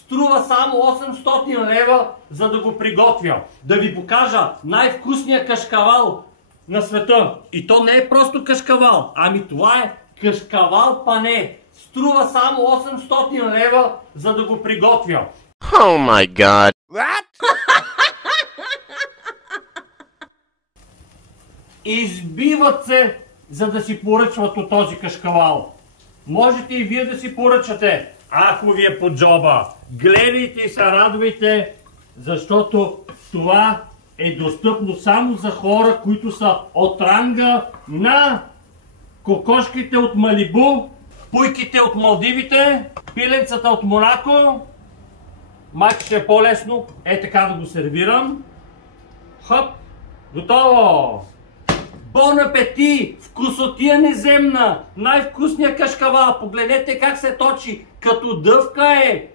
Струва само 800 лева, за да го приготвя. Да ви покажа най-вкусния кашкавал на света. И то не е просто кашкавал, ами това е кашкавал пане. Струва само 800 лева, за да го приготвя. Oh my god. What? Избиват се, за да си поръчват от този кашкавал. Можете и вие да си поръчате, ако ви е по джоба. Гледайте и се радвайте, защото това е достъпно само за хора, които са от ранга на кокошките от Малибу, пуйките от Малдивите, пиленцата от Монако. Майка ще е по-лесно. Е така да го сервирам. Хоп! Готово! Бон апети! Вкусотия неземна! Най-вкусният кашкавал! Погледнете как се точи! Като дъвка е!